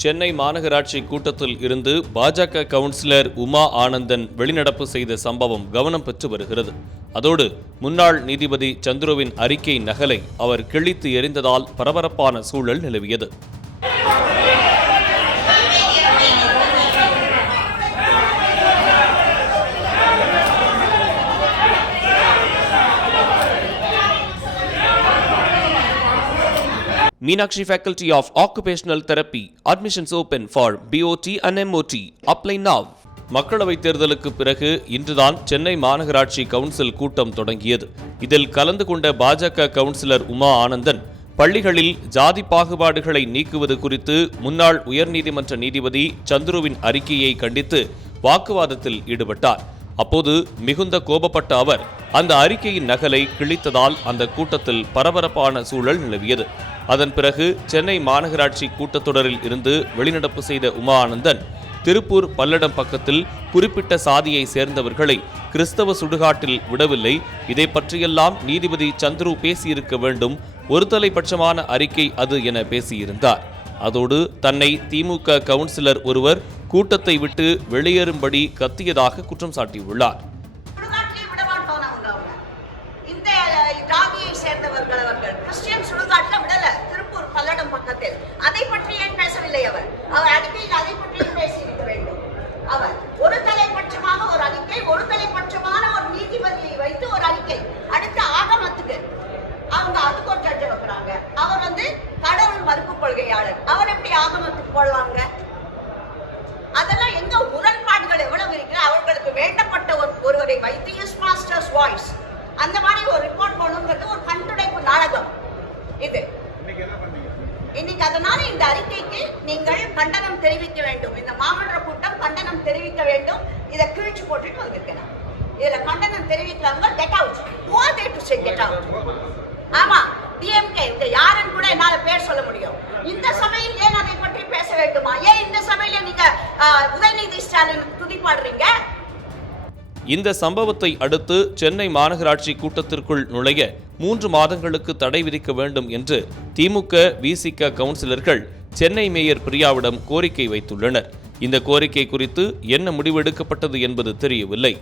சென்னை மாநகராட்சி கூட்டத்தில் இருந்து பாஜக கவுன்சிலர் உமா ஆனந்தன் வெளிநடப்பு செய்த சம்பவம் கவனம் பெற்று வருகிறது. அதோடு முன்னாள் நீதிபதி சந்துருவின் அறிக்கை நகலை அவர் கிழித்து எறிந்ததால் பரபரப்பான சூழல் நிலவியது. Meenakshi Faculty of Occupational Therapy. Admissions open for BOT and MOT. Apply now. மக்களவைத் தேர்தலுக்கு பிறகு இன்றுதான் சென்னை மாநகராட்சி கவுன்சில் கூட்டம் தொடங்கியது இதில் கலந்து கொண்ட பாஜக கவுன்சிலர் உமா ஆனந்தன் பள்ளிகளில் ஜாதி பாகுபாடுகளை நீக்குவது குறித்து முன்னாள் உயர்நீதிமன்ற நீதிபதி சந்துருவின் அறிக்கையை கண்டித்து வாக்குவாதத்தில் ஈடுபட்டார் அப்போது மிகுந்த கோபப்பட்ட அவர் அந்த அறிக்கையின் நகலை கிழித்ததால் அந்த கூட்டத்தில் பரபரப்பான சூழல் நிலவியது. அதன் பிறகு சென்னை மாநகராட்சி கூட்டத்தொடரில் இருந்து வெளிநடப்பு செய்த உமா ஆனந்தன் திருப்பூர் பல்லடம் பக்கத்தில் குறிப்பிட்ட சாதியை சேர்ந்தவர்களை கிறிஸ்தவ சுடுகாட்டில் விடவில்லை. இதை பற்றியெல்லாம் நீதிபதி சந்துரு பேசியிருக்க வேண்டும். ஒருதலைபட்சமான அறிக்கை அது என பேசியிருந்தார். அதோடு தன்னை திமுக கவுன்சிலர் ஒருவர் கூட்டத்தை விட்டு வெளியேறும்படி கத்தியதாக குற்றம் சாட்டியுள்ளார். இந்த சேர்ந்தவர்கள் விடல. திருப்பூர் பல்லடம் பக்கத்தில். அதை பற்றி ஏன் பேசவில்லை அவர்? அவர் பேசியிருக்க வேண்டும்? அவர் ஒரு ஒரு அறிக்கை ஒரு ஒரு ஒரு அறிக்கை. ஆகமத்துக்கு. அவங்க வைக்கிறாங்க. அவர் வந்து கடவுள் மறுப்பு கொள்கையாளர். அவர் எப்படி ஆகமத்துக்கு போடலாங்க கல்லூரி வைத்தியஸ் மாஸ்டர்ஸ் வாய்ஸ். அந்த மாதிரி ஒரு ரிப்போர்ட் போகணுங்கிறது ஒரு கண்டுடைப்பு நாடகம். இது. இன்னைக்கு அதனால இந்த அறிக்கைக்கு நீங்கள் கண்டனம் தெரிவிக்க வேண்டும். இந்த மாமன்ற கூட்டம் கண்டனம் தெரிவிக்க வேண்டும். இதை கிழிச்சு போட்டுட்டு வந்திருக்கேன் இதுல கண்டனம் தெரிவிக்கிறவங்க get out who they to say get out ஆமா டிஎம்கே இந்த யாருன்னு கூட என்னால பேர் சொல்ல முடியும். இந்த சபையில் ஏன் அதை பற்றி பேச வேண்டுமா? ஏன் இந்த சபையில நீங்க உதயநிதி ஸ்டாலின் துதிப்பாடுறீங்க? இந்த சம்பவத்தை அடுத்து சென்னை மாநகராட்சி கூட்டத்திற்குள் நுழைய மூன்று மாதங்களுக்கு தடை விதிக்க வேண்டும் என்று திமுக விசிக கவுன்சிலர்கள் சென்னை மேயர் பிரியாவிடம் கோரிக்கை வைத்துள்ளனர். இந்த கோரிக்கை குறித்து என்ன முடிவெடுக்கப்பட்டது என்பது தெரியவில்லை.